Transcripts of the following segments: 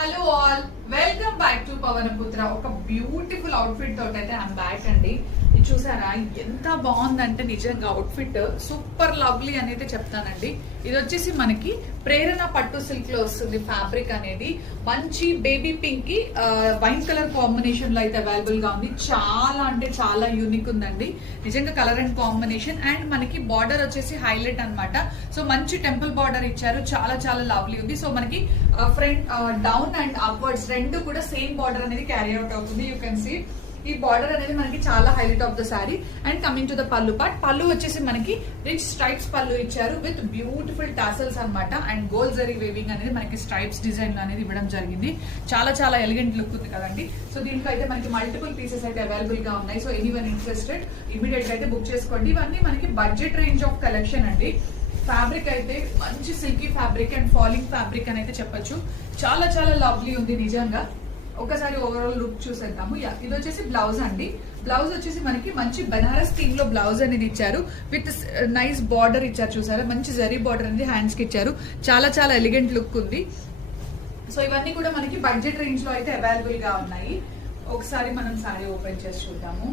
Hello all, welcome back to Pawanputra. ఒక beautiful outfit తోటి అయితే ఐఎమ్ బ్యాక్ అండి. ఇది చూసారా ఎంత బాగుందంటే నిజంగా అవుట్ఫిట్ సూపర్ లవ్లీ అని అయితే చెప్తానండి. ఇది వచ్చేసి మనకి ప్రేరణ పట్టు సిల్క్ లో వస్తుంది. ఫ్యాబ్రిక్ అనేది మంచి బేబీ పింక్ కి వైన్ కలర్ కాంబినేషన్ లో అయితే అవైలబుల్ గా ఉంది. చాలా అంటే చాలా యూనిక్ ఉందండి నిజంగా కలర్ అండ్ కాంబినేషన్. అండ్ మనకి బార్డర్ వచ్చేసి హైలైట్ అన్నమాట. సో మంచి టెంపుల్ బార్డర్ ఇచ్చారు, చాలా చాలా లవ్లీ ఉంది. సో మనకి ఫ్రంట్ డౌన్ అండ్ అప్వర్డ్స్ రెండు కూడా సేమ్ బార్డర్ అనేది క్యారీ అవుట్ అవుతుంది. యూ కెన్ సీ ఈ బార్డర్ అనేది మనకి చాలా highlight of the sorry. And coming to the పల్లు పార్ట్, పల్లు వచ్చేసి మనకి రిచ్ స్ట్రైప్స్ పల్లు ఇచ్చారు విత్ బ్యూటిఫుల్ టాసల్స్ అన్నమాట. అండ్ గోల్డ్ జరీ వేవింగ్ అనేది మనకి స్ట్రైప్స్ డిజైన్ అనేది ఇవ్వడం జరిగింది. చాలా చాలా ఎలిగెంట్ లుక్ ఉంది కదండి. సో దీంట్లో అయితే మనకి మల్టిపుల్ పీసెస్ అయితే అవైలబుల్ గా ఉన్నాయి. సో ఎనీవన్ ఇంట్రెస్టెడ్ ఇమీడియట్ గా అయితే బుక్ చేసుకోండి. ఇవన్నీ మనకి బడ్జెట్ రేంజ్ ఆఫ్ కలెక్షన్ అండి. ఫ్యాబ్రిక్ అయితే మంచి silky fabric and falling fabric అని అయితే చెప్పొచ్చు. చాలా చాలా లవ్లీ ఉంది నిజంగా. ఒకసారి ఓవరాల్ లుక్ చూసేద్దాము. ఇది వచ్చేసి బ్లౌజ్ అండి. బ్లౌజ్ వచ్చేసి మనకి మంచి బనారస్ థీమ్ లో బ్లౌజ్ అనేది ఇచ్చారు విత్ నైస్ బార్డర్ ఇచ్చారు. చూసారా మంచి జరీ బార్డర్ అనేది హ్యాండ్స్ కి ఇచ్చారు. చాలా చాలా ఎలిగెంట్ లుక్ ఉంది. సో ఇవన్నీ కూడా మనకి బడ్జెట్ రేంజ్ లో అయితే అవైలబుల్ గా ఉన్నాయి. ఒకసారి మనం సారీ ఓపెన్ చేసి చూద్దాము.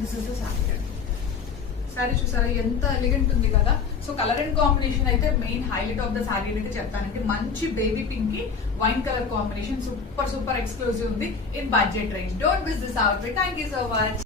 This is the sari. Sari చూసారా ఎంత ఎలిగెంట్ ఉంది కదా. సో కలర్ అండ్ కాంబినేషన్ అయితే main highlight of the sari అయితే చెప్తానంటే మంచి బేబీ పింక్ కి wine colour combination super super exclusive ఉంది in budget range. Don't miss this outfit. Thank you so much.